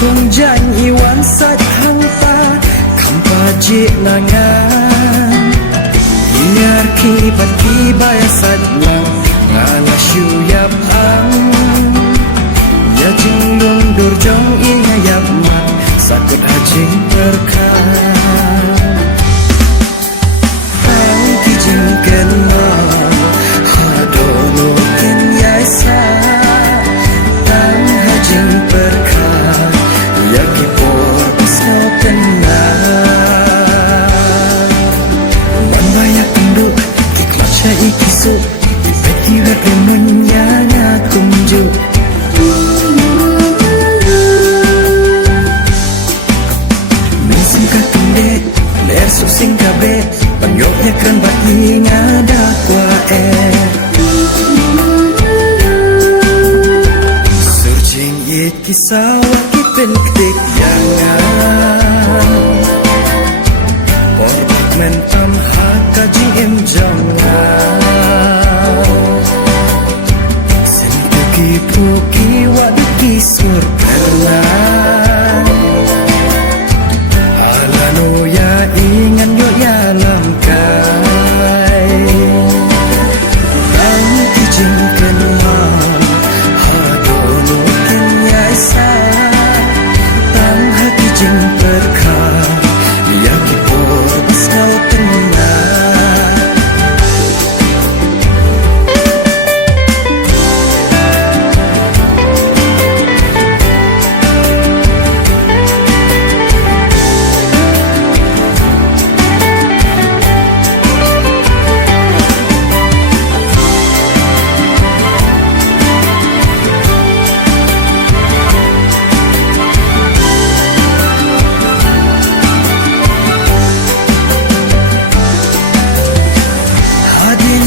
Kung jan iwan sat hangpa kampaji nangan Iar kibat kibaya sat lang ngala syuyap ang Ya jinglung durjong ingayap mak sakut hajing berkah Ang kijing kenal hadono kenyasa Tang hajing berkah Yaki por bisno kenal Mamaya kenduk Kikmacha ikisu Ipeti rekemunya ngakumju Mesim katunde Ler susing kabe Panyoknya keren bagi ngada kwa Surjing it kisawak pentik jangan Porbak mentam haka jingem jangan Sentuki puki waduki surpelan Alano ya ingan yo ya lamkai Tang kijing kenal hadono kenyasa Jing berkah Yaki por bisnau tenang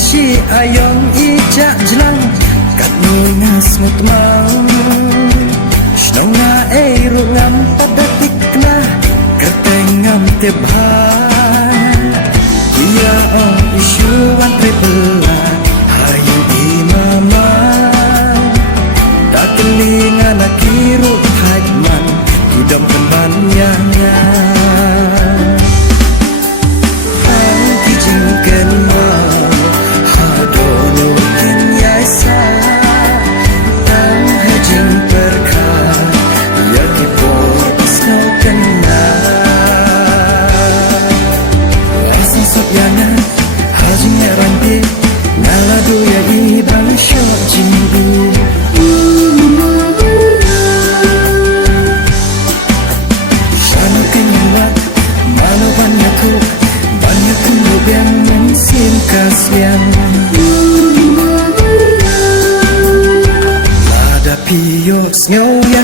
Si ayong ijak jelang kat mingas mutmang Snong na ero ngam padatik na kertengam tebhan Ia ang isyuan tripelan hayang imaman Dakelingan nakirut hajman hidam kembanyanya Ang kijing kenal Hadono kenyasa Tang hajing berkah Yaki por bisno kenal Asing sokyana hajing eranti Naladu ya ibang syok jinggu Shano kenyawat Malo banyaku Banyaku lubian mensim kasihan Pada piyok snyo ya